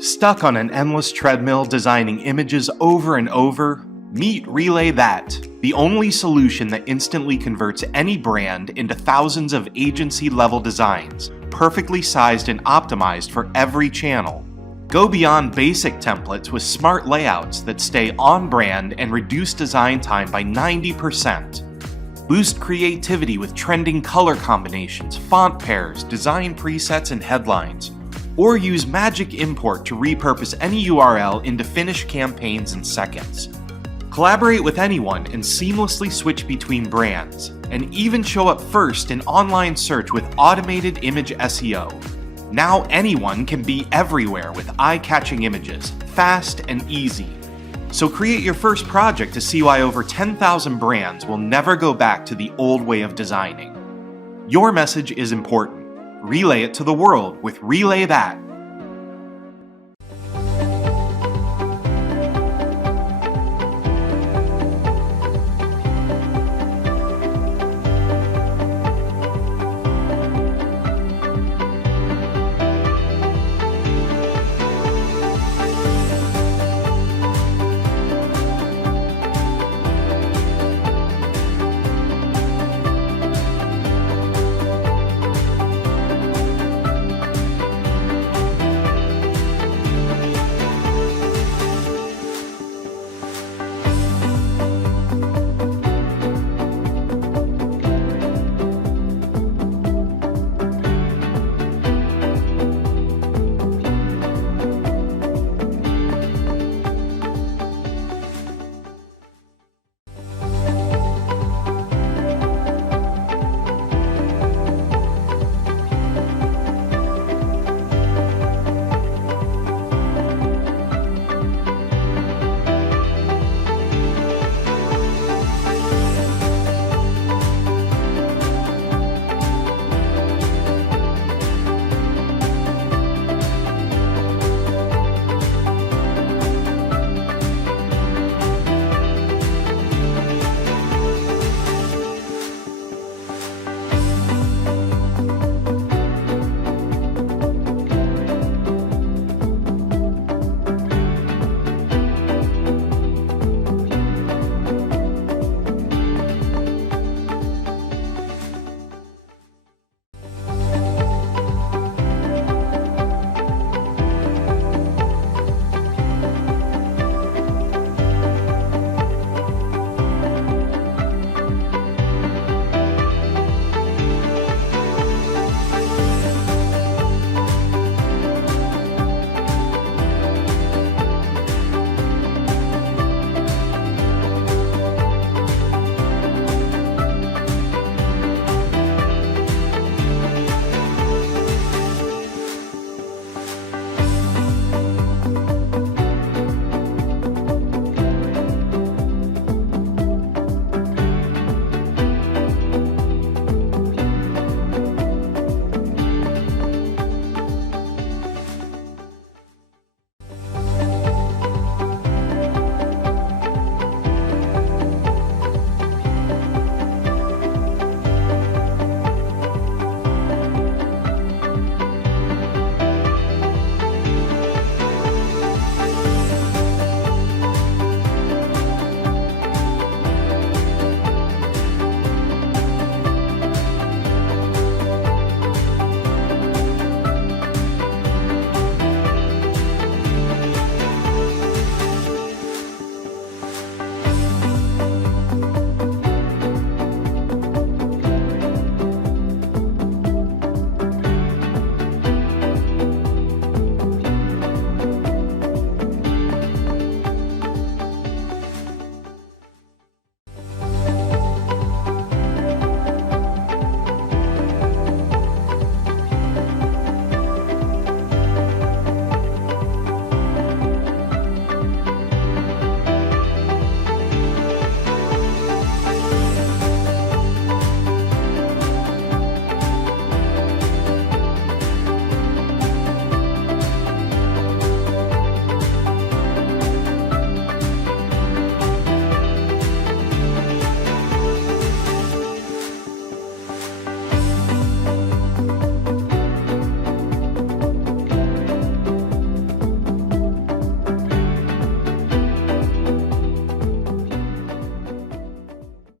Stuck on an endless treadmill designing images over and over? Meet RelayThat, the only solution that instantly converts any brand into thousands of agency-level designs, perfectly sized and optimized for every channel. Go beyond basic templates with smart layouts that stay on brand and reduce design time by 90%. Boost creativity with trending color combinations, font pairs, design presets, and headlines. Or use Magic Import to repurpose any URL into finished campaigns in seconds. Collaborate with anyone and seamlessly switch between brands, and even show up first in online search with automated image SEO. Now anyone can be everywhere with eye-catching images, fast and easy. So create your first project to see why over 10,000 brands will never go back to the old way of designing. Your message is important. Relay it to the world with RelayThat.